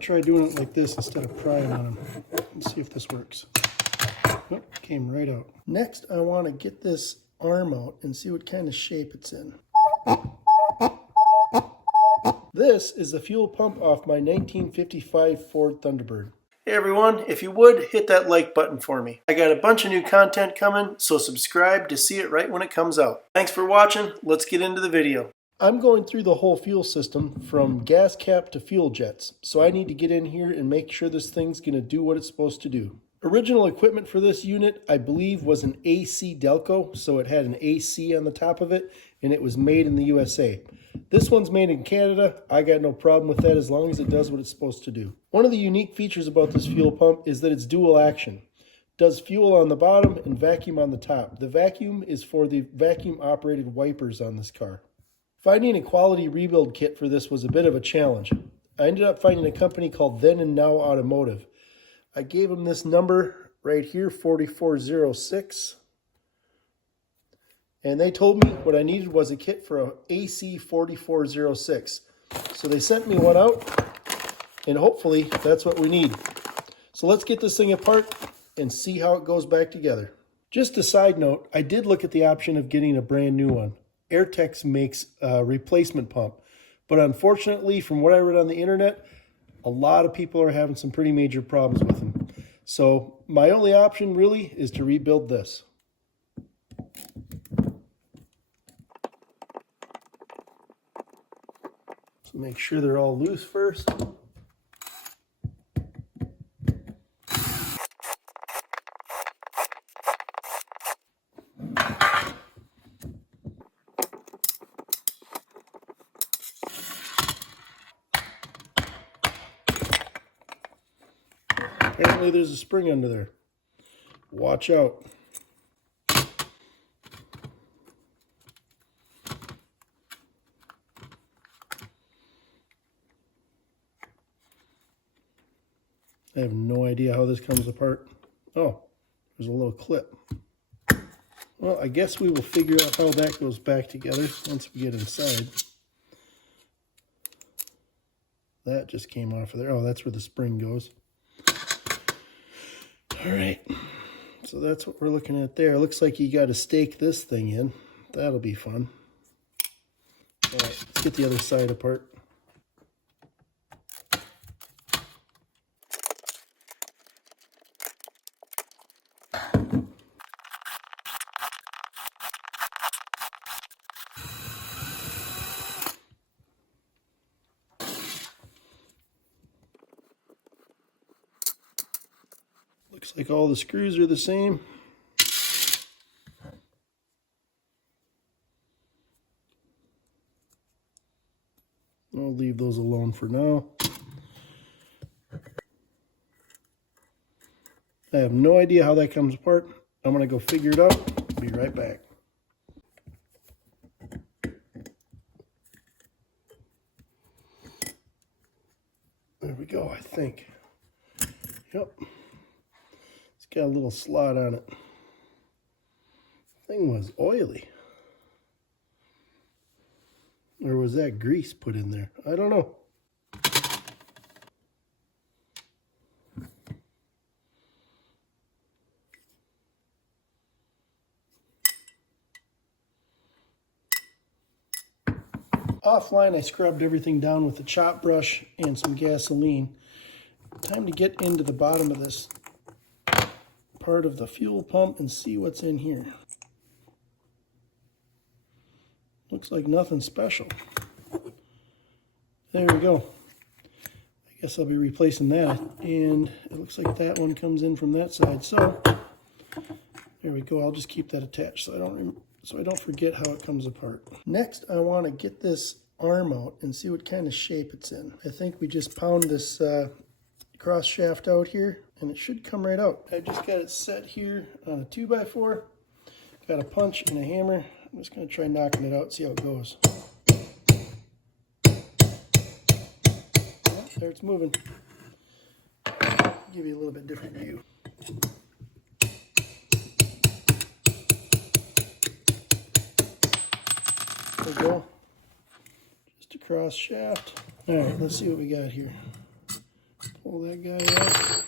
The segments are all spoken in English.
going to try doing it like this instead of prying on them. Let's see if this works. Oh, came right out. Next, I want to get this arm out and see what kind of shape it's in. This is the fuel pump off my 1955 Ford Thunderbird. Hey everyone, if you would, hit that like button for me. I got a bunch of new content coming, so subscribe to see it right when it comes out. Thanks for watching. Let's get into the video. I'm going through the whole fuel system from gas cap to fuel jets, so I need to get in here and make sure this thing's going to do what it's supposed to do. Original equipment for this unit, I believe, was an AC Delco, so it had an AC on the top of it, and it was made in the USA. This one's made in Canada. I got no problem with that as long as it does what it's supposed to do. One of the unique features about this fuel pump is that it's dual action. It does fuel on the bottom and vacuum on the top. The vacuum is for the vacuum-operated wipers on this car. Finding a quality rebuild kit for this was a bit of a challenge. I ended up finding a company called Then and Now Automotive. I gave them this number right here, 4406. And they told me what I needed was a kit for a AC 4406. So they sent me one out, and hopefully that's what we need. So let's get this thing apart and see how it goes back together. Just a side note, I did look at the option of getting a brand new one. Airtex makes a replacement pump, but unfortunately, from what I read on the internet, a lot of people are having some pretty major problems with them. So my only option really is to rebuild this. So make sure they're all loose first. Apparently there's a spring under there. Watch out. I have no idea how this comes apart. Oh, there's a little clip. Well, I guess we will figure out how that goes back together once we get inside. That just came off of there. Oh, that's where the spring goes. All right, so that's what we're looking at there. Looks like you got to stake this thing in. That'll be fun. All right, let's get the other side apart. Looks like all the screws are the same. I'll leave those alone for now. I have no idea how that comes apart. I'm going to go figure it out. Be right back. There we go, I think. Yep. Got a little slot on it. Thing was oily. Or was that grease put in there? I don't know. Offline, I scrubbed everything down with a chop brush and some gasoline. Time to get into the bottom of this part of the fuel pump and see what's in here. Looks like nothing special. There we go. I guess I'll be replacing that, and it looks like that one comes in from that side. So there we go. I'll just keep that attached so I don't forget how it comes apart. Next, I want to get this arm out and see what kind of shape it's in. I think we just pound this cross shaft out here, and it should come right out. I just got it set here on a 2x4. Got a punch and a hammer. I'm just going to try knocking it out, see how it goes. Oh, there it's moving. Give you a little bit different view. There we go. Just a cross shaft. All right, let's see what we got here. Pull that guy out.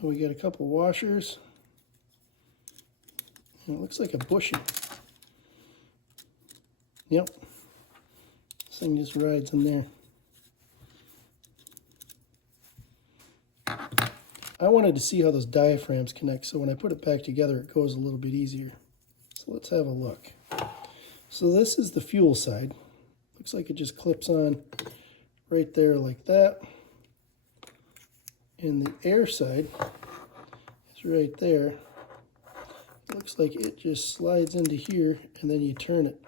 So we got a couple washers. And it looks like a bushing. Yep. This thing just rides in there. I wanted to see how those diaphragms connect, so when I put it back together, it goes a little bit easier. So let's have a look. So this is the fuel side. Looks like it just clips on right there like that. And the air side is right there. It looks like it just slides into here, and then you turn it.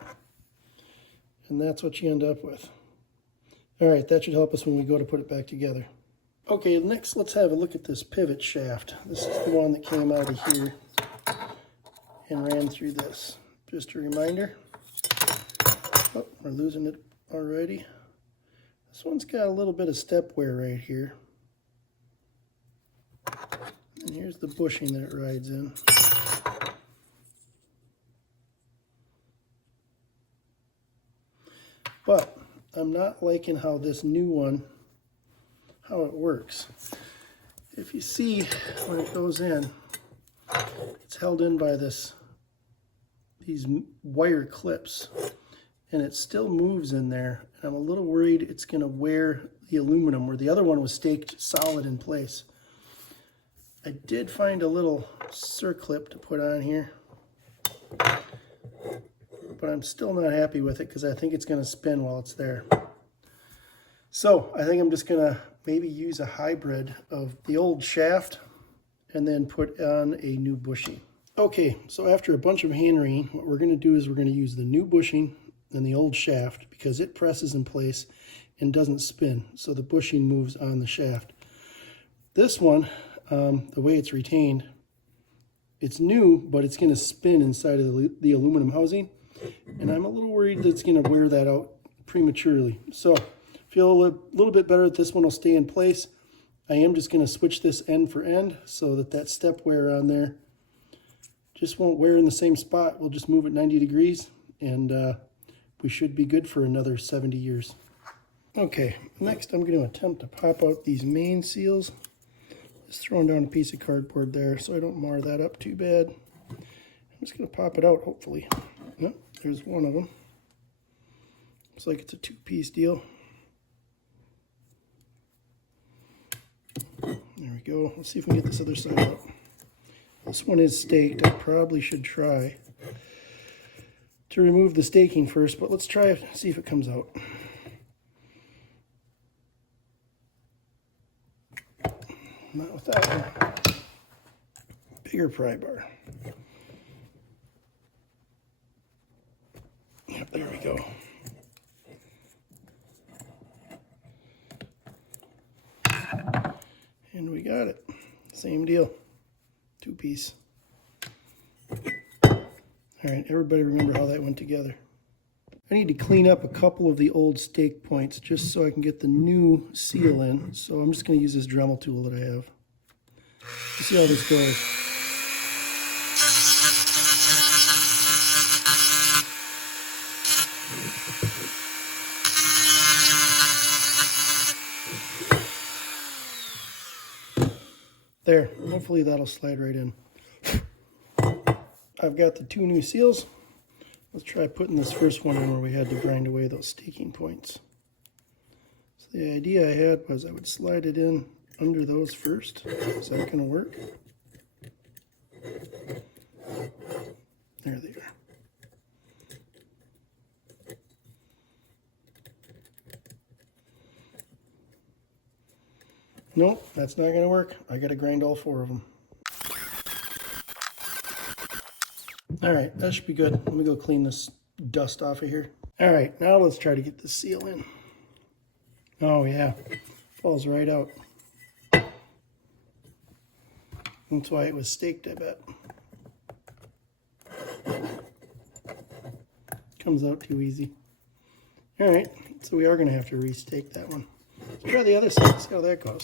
And that's what you end up with. All right, that should help us when we go to put it back together. Okay, next let's have a look at this pivot shaft. This is the one that came out of here and ran through this. Just a reminder. Oh, we're losing it already. This one's got a little bit of step wear right here. And here's the bushing that it rides in. But I'm not liking how this new one, how it works. If you see when it goes in, it's held in by these wire clips, and it still moves in there. And I'm a little worried it's going to wear the aluminum, where the other one was staked solid in place. I did find a little circlip to put on here, but I'm still not happy with it because I think it's going to spin while it's there. So I think I'm just going to maybe use a hybrid of the old shaft and then put on a new bushing. Okay, so after a bunch of hand-wringing, what we're going to do is we're going to use the new bushing and the old shaft because it presses in place and doesn't spin, so the bushing moves on the shaft. This one, the way it's retained, it's new, but it's going to spin inside of the aluminum housing, and I'm a little worried that it's going to wear that out prematurely. So feel a little bit better that this one will stay in place. I am just going to switch this end for end so that that step wear on there just won't wear in the same spot. We'll just move it 90 degrees and we should be good for another 70 years. Okay, next I'm going to attempt to pop out these main seals. Just throwing down a piece of cardboard there so I don't mar that up too bad. I'm just going to pop it out, hopefully. Yep, there's one of them. Looks like it's a two-piece deal. There we go. Let's see if we can get this other side out. This one is staked. I probably should try to remove the staking first, but let's try it, see if it comes out. Not with that one. Bigger pry bar. Yep, there we go. And we got it. Same deal. Two-piece. All right, everybody remember how that went together. I need to clean up a couple of the old stake points just so I can get the new seal in. So I'm just going to use this Dremel tool that I have. Let's see how this goes. There, hopefully that'll slide right in. I've got the two new seals. Let's try putting this first one in where we had to grind away those staking points. So the idea I had was I would slide it in under those first. Is that going to work? There they are. Nope, that's not going to work. I got to grind all four of them. All right, that should be good. Let me go clean this dust off of here. All right, now let's try to get this seal in. Oh yeah, falls right out. That's why it was staked, I bet. Comes out too easy. All right, so we are going to have to restake that one. Let's try the other side, see how that goes.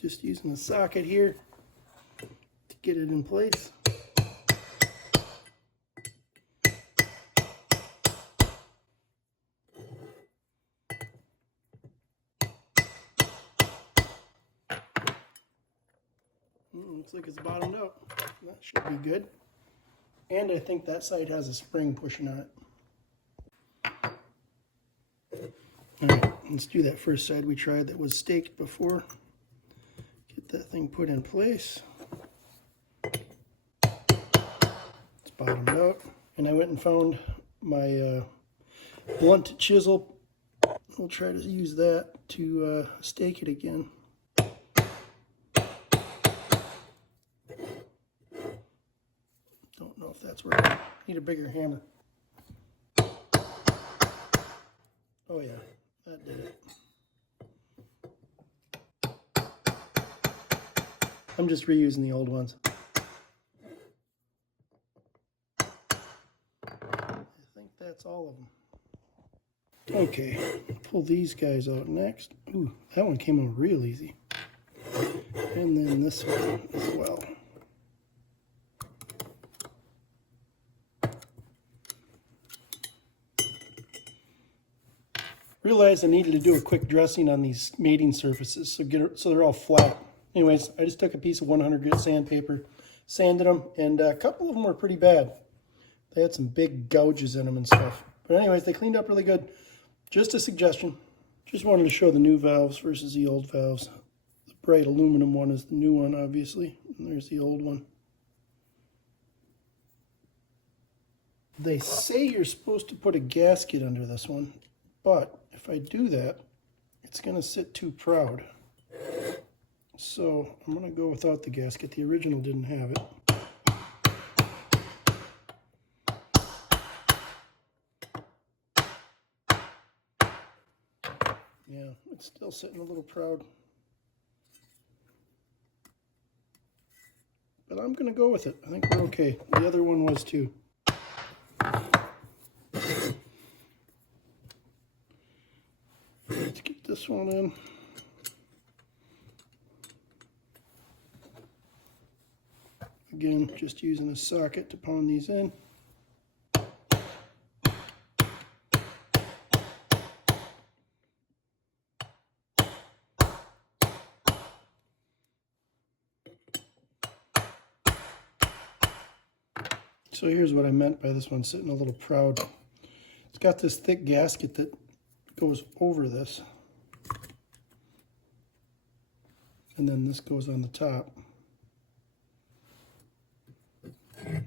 Just using the socket here, Just get it in place. Looks like it's bottomed out. That should be good. And I think that side has a spring pushing on it. Alright, let's do that first side we tried that was staked before. Get that thing put in place. It's bottomed out. And I went and found my blunt chisel. We'll try to use that to stake it again. Don't know if that's working. Need a bigger hammer. Oh yeah, that did it. I'm just reusing the old ones. I think that's all of them. Okay, pull these guys out next. Ooh, that one came out real easy. And then this one as well. Realized I needed to do a quick dressing on these mating surfaces so they're all flat. Anyways, I just took a piece of 100 grit sandpaper, sanded them, and a couple of them were pretty bad. They had some big gouges in them and stuff. But anyways, they cleaned up really good. Just a suggestion. Just wanted to show the new valves versus the old valves. The bright aluminum one is the new one, obviously, and there's the old one. They say you're supposed to put a gasket under this one, but if I do that, it's going to sit too proud. So I'm going to go without the gasket. The original didn't have it. Yeah, it's still sitting a little proud. But I'm going to go with it. I think we're okay. The other one was too. Let's get this one in. Again, just using a socket to pound these in. So here's what I meant by this one sitting a little proud. It's got this thick gasket that goes over this. And then this goes on the top.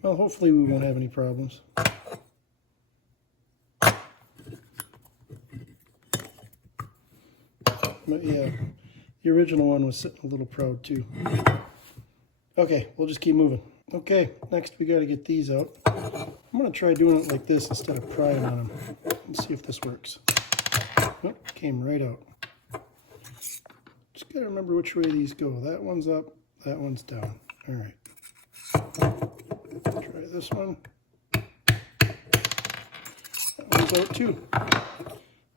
Well, hopefully we won't have any problems. But yeah, the original one was sitting a little proud too. Okay, we'll just keep moving. Okay, next we got to get these out. I'm going to try doing it like this instead of prying on them and see if this works. Nope, came right out. Just got to remember which way these go. That one's up, that one's down. All right. Try this one. That one's out too.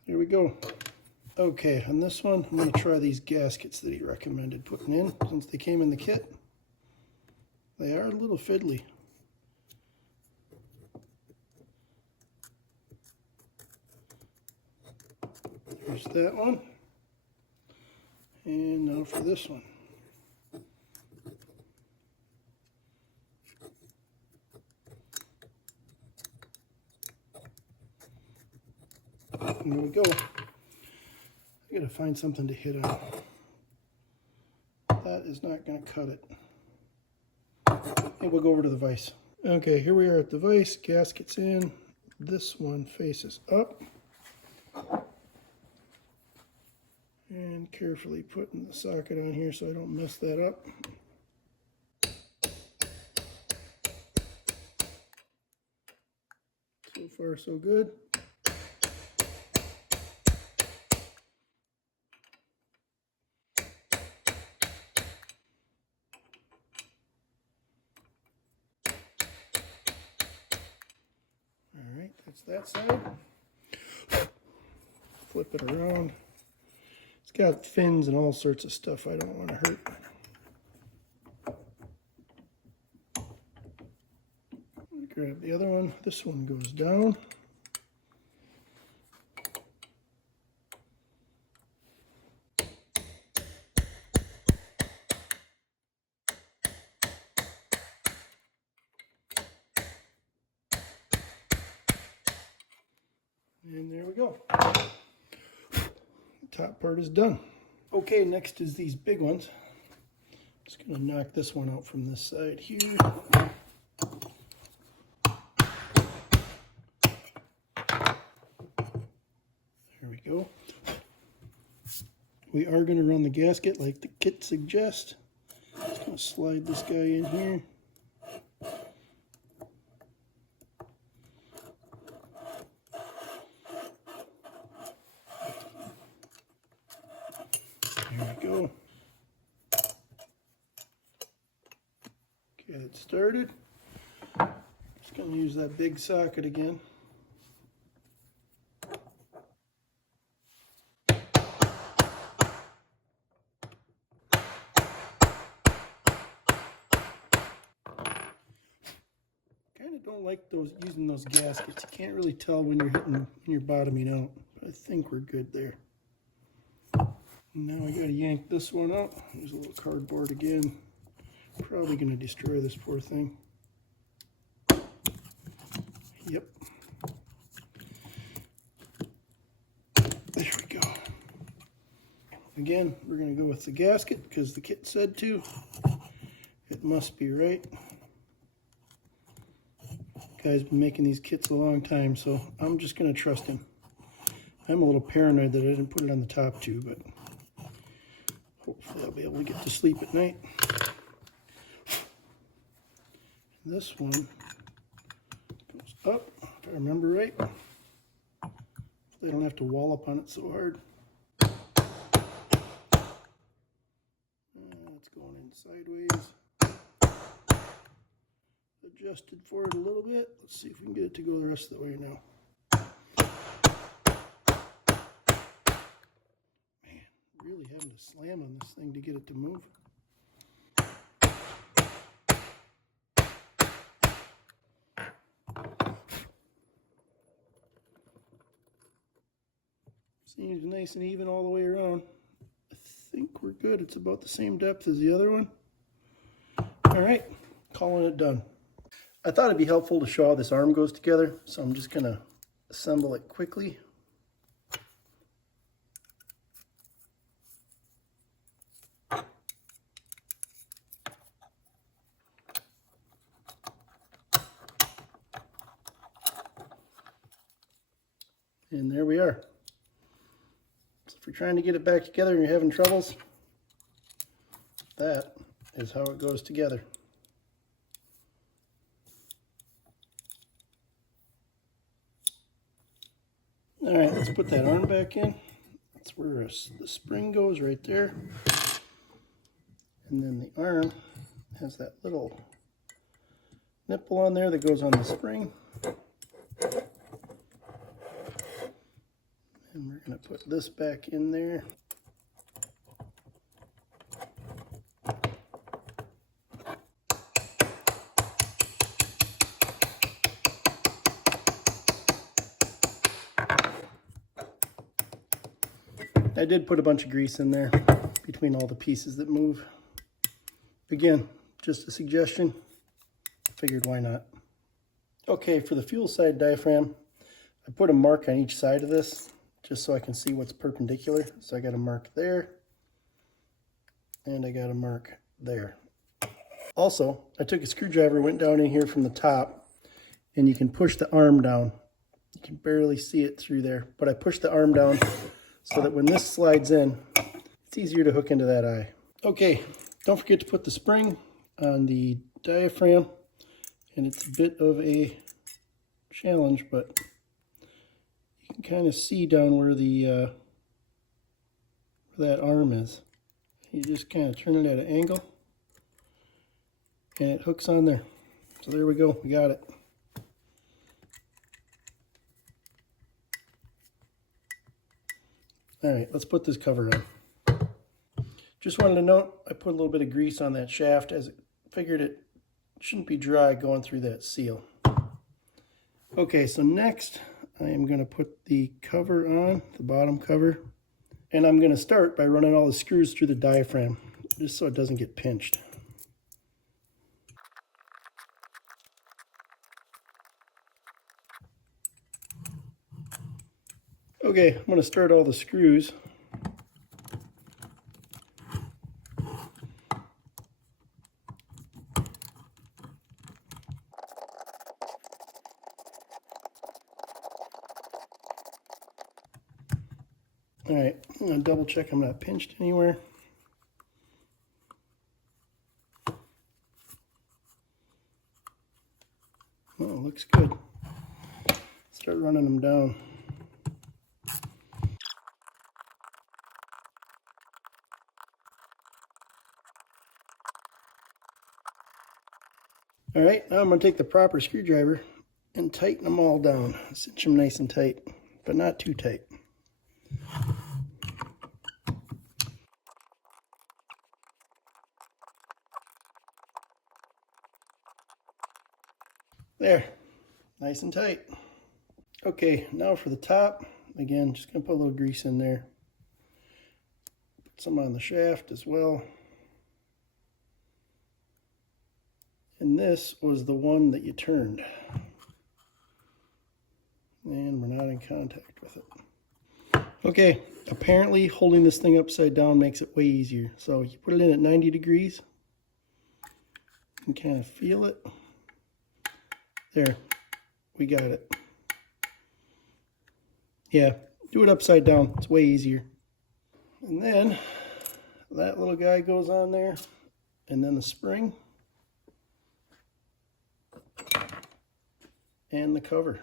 Here we go. Okay, on this one, I'm going to try these gaskets that he recommended putting in since they came in the kit. They are a little fiddly. There's that one. And now for this one. There we go. I gotta find something to hit on. That is not gonna cut it. Okay, we'll go over to the vise. Okay, here we are at the vise. Gasket's in. This one faces up. And carefully putting the socket on here so I don't mess that up. So far, so good. All right, that's that side. Flip it around. It's got fins and all sorts of stuff I don't want to hurt. grab the other one. This one goes down. And there we go. The top part is done. Okay, next is these big ones. Just gonna knock this one out from this side here. There we go. We are gonna run the gasket like the kit suggests. Just gonna slide this guy in here. There we go. Get it started. Just going to use that big socket again. Kind of don't like using those gaskets. You can't really tell when you're bottoming out. But I think we're good there. Now I got to yank this one out. There's a little cardboard again. Probably going to destroy this poor thing. Yep. There we go. Again, we're going to go with the gasket because the kit said to. It must be right. Guy's been making these kits a long time, so I'm just going to trust him. I'm a little paranoid that I didn't put it on the top too, but hopefully I'll be able to get to sleep at night. This one goes up, if I remember right. They don't have to wall up on it so hard. It's going in sideways. Adjusted for it a little bit. Let's see if we can get it to go the rest of the way now. Man, really having to slam on this thing to get it to move. Seems nice and even all the way around. I think we're good. It's about the same depth as the other one. All right, calling it done. I thought it'd be helpful to show how this arm goes together, so I'm just gonna assemble it quickly. And there we are. So if you're trying to get it back together and you're having troubles, that is how it goes together. All right, let's put that arm back in. That's where the spring goes, right there. And then the arm has that little nipple on there that goes on the spring. And we're going to put this back in there. I did put a bunch of grease in there between all the pieces that move. Again, just a suggestion. Figured why not. Okay, for the fuel side diaphragm, I put a mark on each side of this just so I can see what's perpendicular. So I got a mark there, and I got a mark there. Also, I took a screwdriver, went down in here from the top, and you can push the arm down. You can barely see it through there, but I pushed the arm down so that when this slides in, it's easier to hook into that eye. Okay, don't forget to put the spring on the diaphragm, and it's a bit of a challenge, but you can kind of see down where the where that arm is. You just kind of turn it at an angle, and it hooks on there. So there we go, we got it. All right, let's put this cover on. Just wanted to note, I put a little bit of grease on that shaft as I figured it shouldn't be dry going through that seal. Okay, so next I am going to put the cover on, the bottom cover, and I'm going to start by running all the screws through the diaphragm, just so it doesn't get pinched. Okay, I'm going to start all the screws. Alright, I'm going to double check I'm not pinched anywhere. Well, it looks good. Start running them down. Alright, now I'm going to take the proper screwdriver and tighten them all down. Cinch them nice and tight, but not too tight. There, nice and tight. Okay, now for the top. Again, just going to put a little grease in there. Put some on the shaft as well. And this was the one that you turned. And we're not in contact with it. Okay, apparently holding this thing upside down makes it way easier. So you put it in at 90 degrees. You can kind of feel it. There, we got it. Yeah, do it upside down. It's way easier. And then that little guy goes on there, and then the spring and the cover.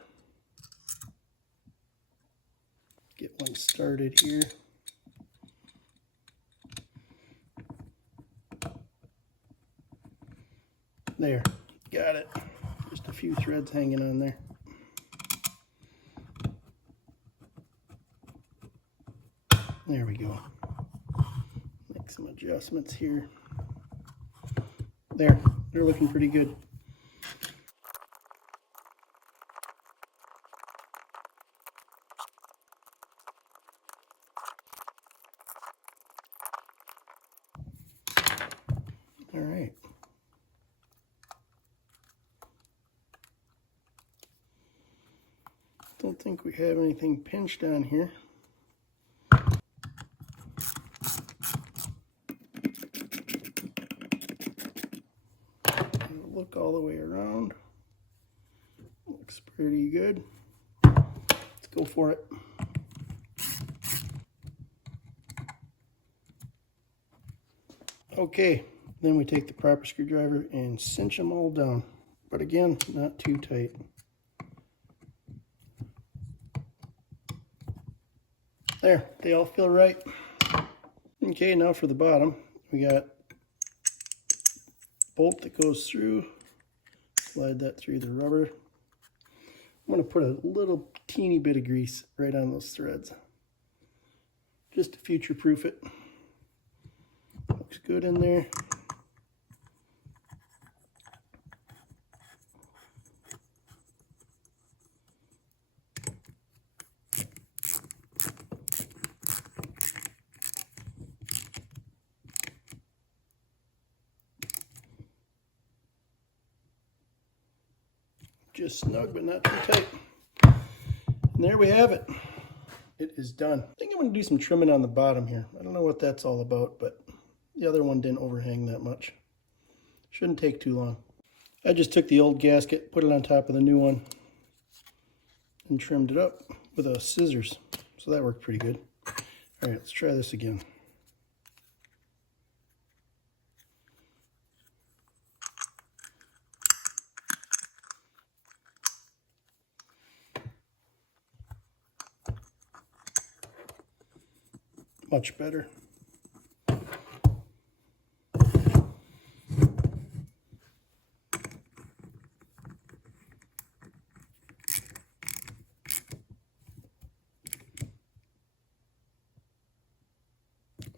Get one started here. There, got it. Just a few threads hanging on there. There we go. Make some adjustments here. There, they're looking pretty good. All right. Don't think we have anything pinched on here. Look all the way around. Looks pretty good. Let's go for it. Okay, then we take the proper screwdriver and cinch them all down. But again, not too tight. There, they all feel right. Okay, now for the bottom, we got bolt that goes through. Slide that through the rubber. I'm going to put a little teeny bit of grease right on those threads, just to future-proof it. Looks good in there. Just snug, but not too tight. And there we have it. It is done. I think I'm going to do some trimming on the bottom here. I don't know what that's all about, but the other one didn't overhang that much. Shouldn't take too long. I just took the old gasket, put it on top of the new one, and trimmed it up with a scissors. So that worked pretty good. All right, let's try this again. Much better.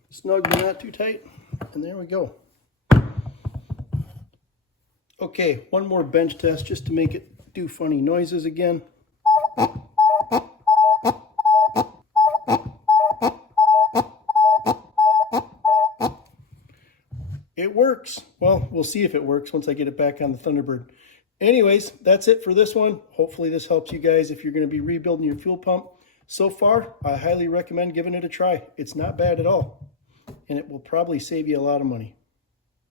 Snug but not too tight, and there we go. Okay, one more bench test just to make it do funny noises again. It works. Well, we'll see if it works once I get it back on the Thunderbird. Anyways, that's it for this one. Hopefully this helps you guys if you're going to be rebuilding your fuel pump. So far, I highly recommend giving it a try. It's not bad at all, and it will probably save you a lot of money.